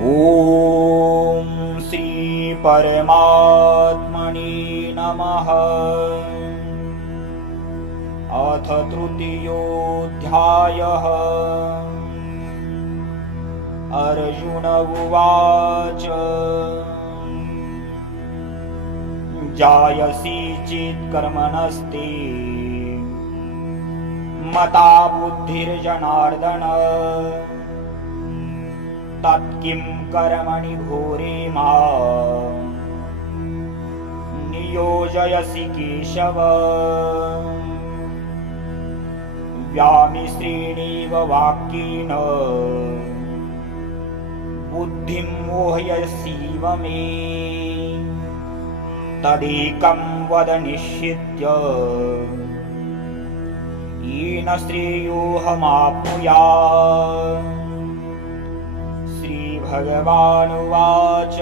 ॐ श्री परमात्मने नमः। अथ तृतीयोऽध्यायः। अर्जुन उवाच जायसी चेत् कर्मणस्ते मता बुद्धिर्जनार्दन तत्किं कर्मणि घोरे मां नियोजयसि केशव। व्यामिश्रेणेव वाक्येन बुद्धिं मोहयसीव मे। तदेकं वद निश्चित्य येन श्रेयोऽहमाप्नुयाम्। श्रीभगवानुवाच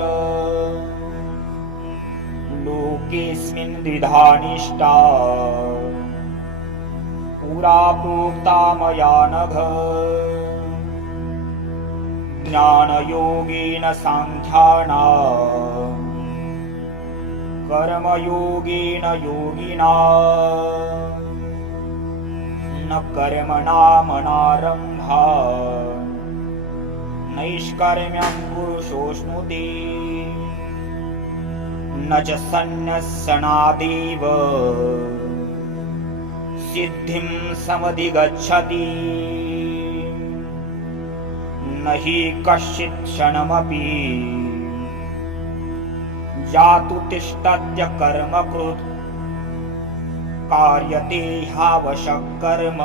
लोकेऽस्मिन् द्विधा निष्ठा पुरा प्रोक्ता मया नघ। ज्ञानयोगेन साङ्ख्यानां कर्मयोगेन योगिनाम्। न कर्मणामनारम्भात् नैष्कर्म्यं पुरुषोऽश्नुते। न च सन्न्यसनादेव सिद्धिं समधिगच्छति। न हि कश्चित् क्षणमपि जातु तिष्ठत्य कर्मकृत्। कार्यते ह्यावशः कर्म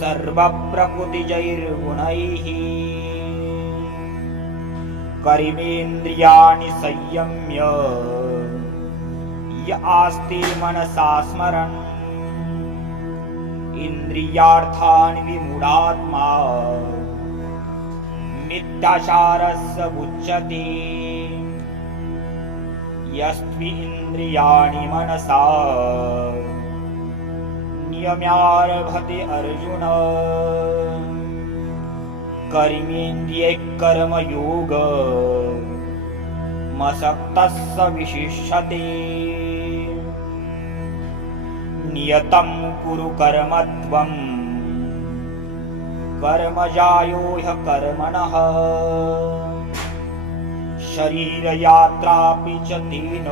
सर्वप्रकृतिजैर्गुणैः। कर्मेन्द्रियाणि संयम्य य आस्ते मनसा स्मरन्। इन्द्रियार्थान् विमूढात्मा मिथ्याचारस्य उच्यते। यस्त्विन्द्रियाणि मनसा नियम्यारभते अर्जुन। कर्मेन्द्रियैः कर्मयोगमसक्तः स विशिष्यते। नियतं कुरु कर्म त्वं कर्मजायो ह्यकर्मणः। शरीरयात्रापि च तेन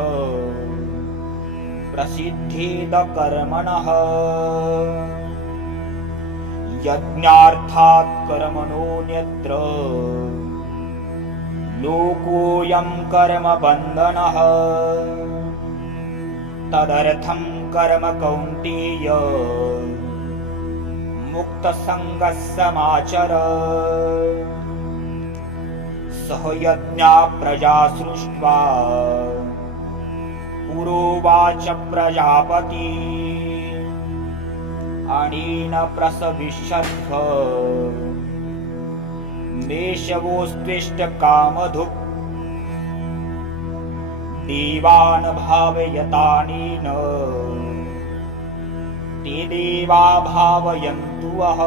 प्रसिद्धेद कर्मणः। यज्ञार्थात् कर्मणोऽन्यत्र लोकोऽयं कर्मबन्धनः। तदर्थं कर्म कौन्तेय मुक्तसङ्गः समाचर। सह यज्ञा प्रजा सृष्ट्वा पुरोवाच प्रजापति। अनेन प्रसविष्यध्व मेषवोस्त्विष्टकामधुक्। देवान् भावयतानेन ते देवा भावयन्तु वः।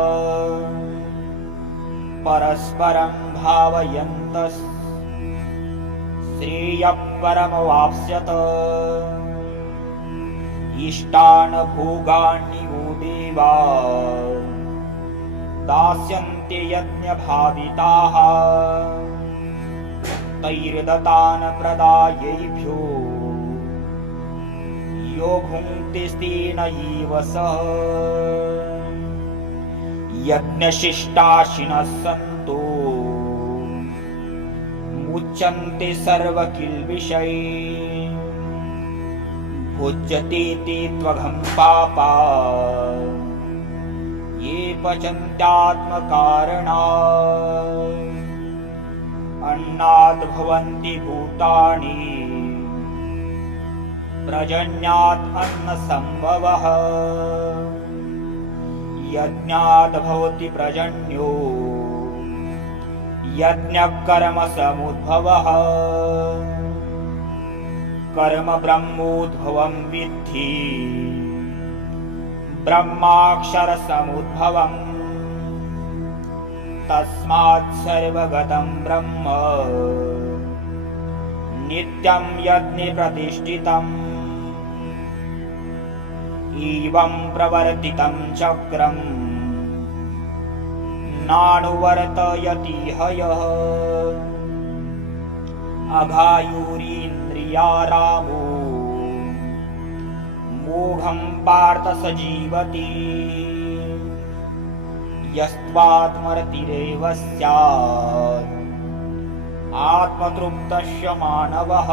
परस्परं भावयन्तः श्रेयः परमवाप्स्यत। इष्टान् भोगान्यो देवा दास्यन्ते यज्ञभाविताः। तैर्दत्तान् प्रदायैभ्यो यो भुङ्क्तिस्तेन एव सः। यज्ञशिष्टाशिनः सन्तो मुच्यन्ते सर्वकिल्बिषैः। भुज्यते ते त्वघं पापा ये पचन्त्यात्मकारणात्। अन्नाद् भवन्ति भूतानि प्रजन्यात् अन्नसम्भवः। यज्ञाद् भवति प्रजन्यो यज्ञकर्मसमुद्भवः। कर्म ब्रह्मोद्भवं विद्धि ब्रह्माक्षरसमुद्भवम्। तस्मात् सर्वगतं ब्रह्म नित्यं यज्ञे प्रतिष्ठितम् एवं प्रवर्तितं चक्रम् नानुवर्तयति हयः अघायुरिन्द्रियारामो मोघं पार्थ स जीवति यस्त्वात्मरतिरेव स्यात् आत्मतृप्तस्य मानवः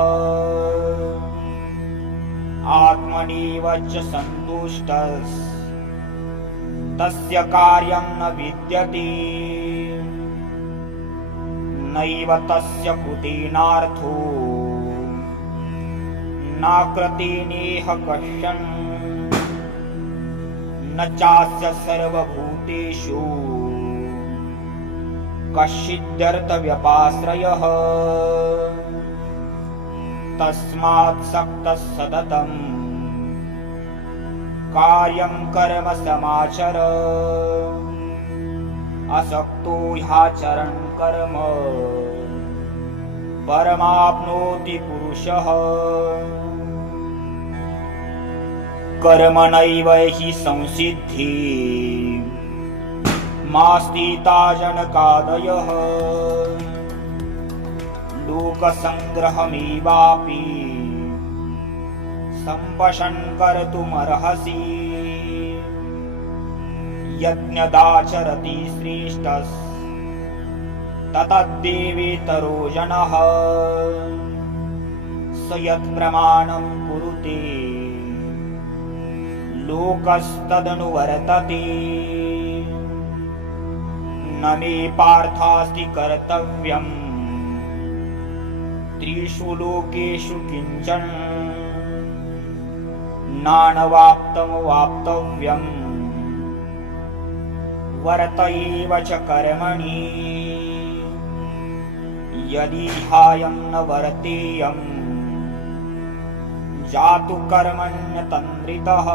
आत्मनेव च सन्तुष्टः तस्य कार्यं न विद्यते नैव तस्य कृतेनार्थो नाकृतेनेह कश्चन न चास्य सर्वभूतेषु कश्चिदर्थव्यपाश्रयः तस्मात् सक्तः सततं कार्यं कर्म समाचर असक्तो ह्याचरन् कर्म परमाप्नोति पुरुषः कर्मणैव हि संसिद्धि मास्तीता जनकादयः लोकसङ्ग्रहमेवापि सम्पशन् कर्तुमर्हसि यज्ञदाचरति श्रेष्ठः ततद्देवेतरो जनः स यत्प्रमाणं कुरुते लोकस्तदनुवर्तते न मे पार्थास्ति कर्तव्यम् त्रिषु लोकेषु किञ्चन नानवाप्तमवाप्तव्यम् वर्त एव च कर्मणि यदि ह्यायं न वर्तेयम् जातु कर्मण्यतन्द्रितः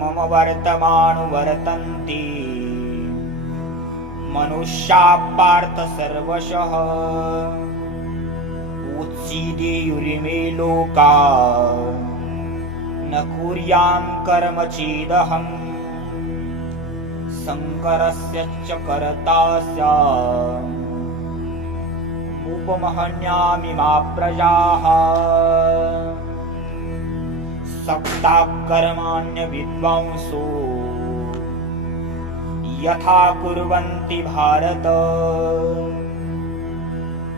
मम वर्तमानुवर्तन्ते मनुष्याः पार्थ सर्वशः उत्सीदेयुरिमे लोका न कुर्यां कर्म चेदहम् शङ्करस्य च कर्ता स्याम् उपमहन्यामि मा प्रजाः सक्ताः कर्माण्यविद्वांसो यथा कुर्वन्ति भारत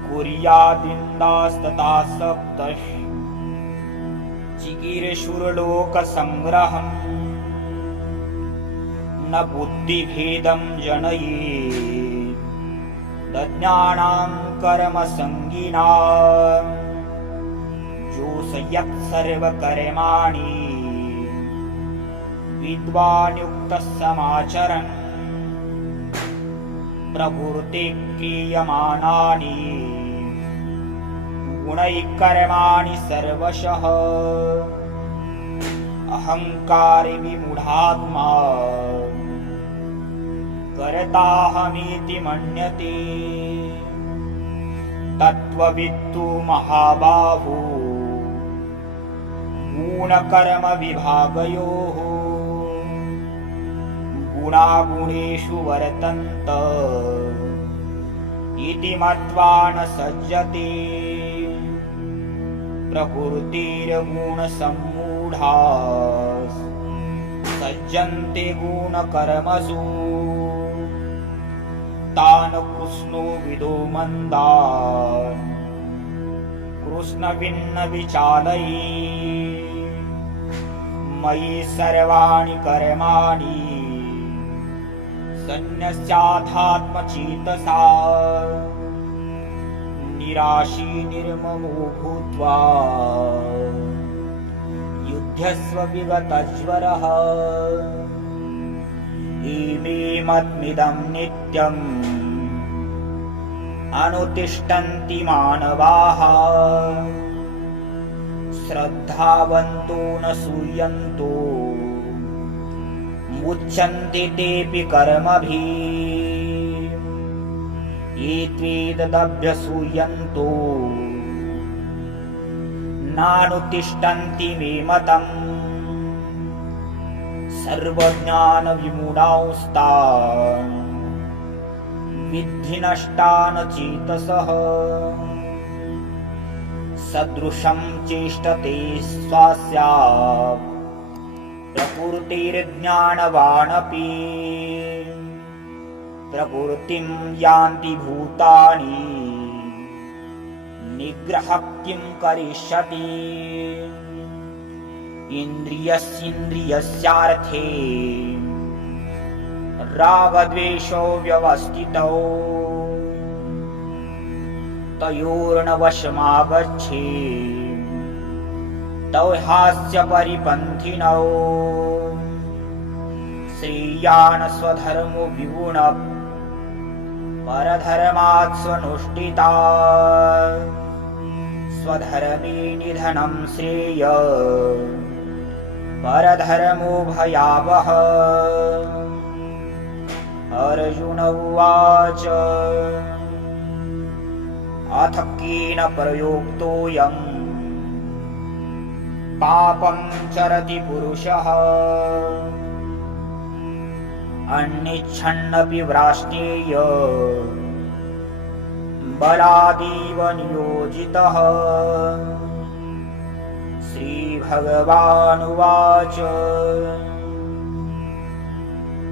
कुर्यादिन्दास्तथा सप्तः चिकीर्षुर्लोकसङ्ग्रहम् न बुद्धिभेदं जनयेत् दज्ञानां कर्मसङ्गिनां जोषयत् सर्वकर्माणि विद्वान् युक्तः समाचरन् प्रवृत्ते क्रियमाणानि गुणैः कर्माणि सर्वशः अहङ्कारि विमूढात्मा कर्ताहमीति मन्यते तत्त्ववित्तु महाबाहो गुणकर्म विभागयोः गुणागुणेषु वर्तन्त इति मत्वा न सज्जते प्रकृतिर्गुणसम्मूढाः सज्जन्ते गुणकर्मसु तान् कृष्णो विदो मन्दान् कृष्णभिन्न विचालयेत् मयि सर्वाणि कर्माणि सन्न्यस्याध्यात्मचेतसा निराशी निर्ममो भूत्वा युध्यस्व विगतज्वरः इमे मत्मिदं नित्यम् अनुतिष्ठन्ति मानवाः श्रद्धावन्तो न सूयन्तो मुच्यन्ते तेऽपि कर्मभिः ये त्वेतदभ्यसूयन्तो नानुतिष्ठन्ति मे मतम् सर्वज्ञानविमूढांस्तान् विद्धि नष्टान् चेतसः सदृशं चेष्टते स्वस्यात् प्रकृतिर्ज्ञानवानपि प्रकृतिं यान्ति भूतानि निग्रहः किं करिष्यति इन्द्रियस्येन्द्रियस्यार्थे रागद्वेषौ व्यवस्थितौ तयोर्नवशमागच्छेत् तौ ह्यस्य परिपन्थिनौ श्रेयान् स्वधर्मो विगुणः परधर्मात् स्वनुष्ठितात् स्वधर्मे निधनं श्रेयः परधर्मो भयावहः अर्जुन उवाच अथ केन प्रयुक्तोऽयं पापं चरति पुरुषः अन्निच्छन्नपि व्राष्टेय बलादेव नियोजितः श्रीभगवानुवाच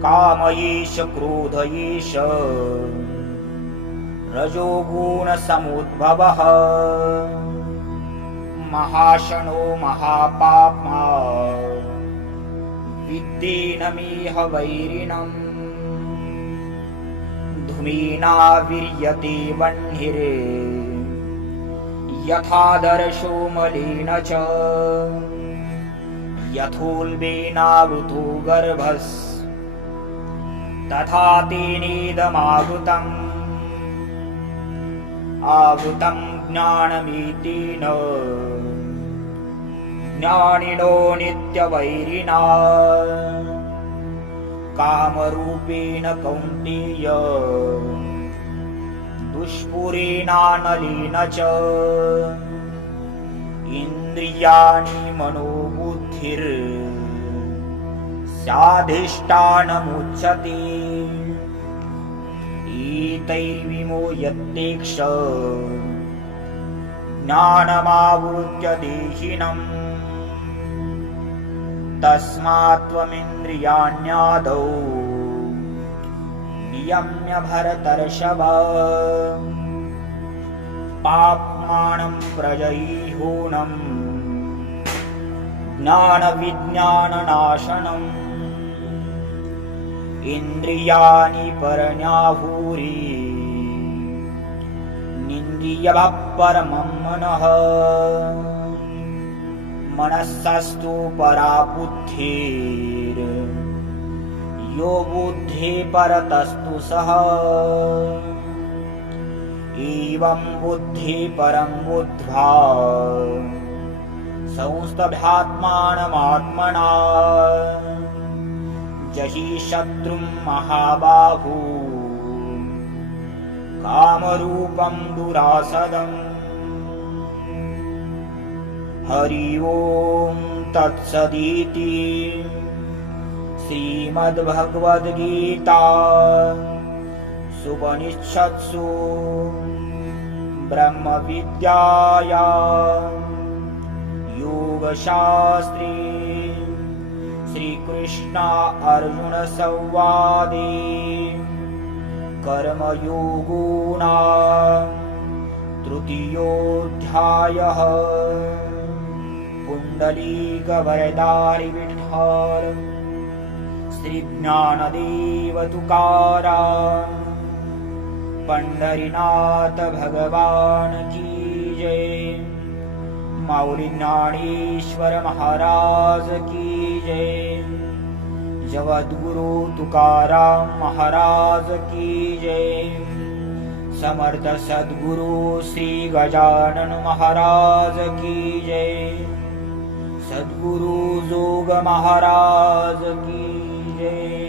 काम एष क्रोध एष रजोगुणसमुद्भवः महाशनो महापाप्मा विद्धेनमिह वैरिणम् धूमेनाविर्यते वह्निर् यथादर्शो मलेन च यथोल्बेनावृतो गर्भस् तथा तेनेदमावृतम् आवृतं ज्ञानमेतेन ज्ञानिनो नित्यवैरिणा कामरूपेण कौन्तेय दुष्पुरेणानलेन च इन्द्रियाणि मनोबुद्धिर् स्याधिष्ठानमुच्यते एतैर्विमोह्यतेक्ष ज्ञानमावृत्य देहिनम् तस्मात् त्वमिन्द्रियाण्यादौ नियम्य भरतर्षभ पाप्मानं प्रजह्यूनम् ज्ञानविज्ञाननाशनम् इन्द्रियाणि परण्याहुरी निन्द्रियः परमं मनः मनस्सस्तु परा बुद्धिर् यो बुद्धि परतस्तु सः एवं बुद्धि परं बुद्ध्वा संस्तभ्यात्मानमात्मना जहि शत्रुं महाबाहु कामरूपं दुरासदम् हरि ओं तत्सदिति श्रीमद्भगवद्गीता उपनिषत्सु ब्रह्मविद्यायां योगशास्त्रे श्रीकृष्ण अर्जुन संवादे कर्मयोगो नाम तृतीयोऽध्यायः। पुण्डलीकवरदारि विठ्ठल श्री ज्ञानदेव तुकाराम पंढरीनाथ भगवान की जय। माऊली ज्ञानेश्वर महाराज की जय। जगद्गुरु तुकाराम महाराज की जय। समर्थ सद्गुरु श्री गजानन महाराज की जय। सद्गुरु जोग महाराज की जय। जय।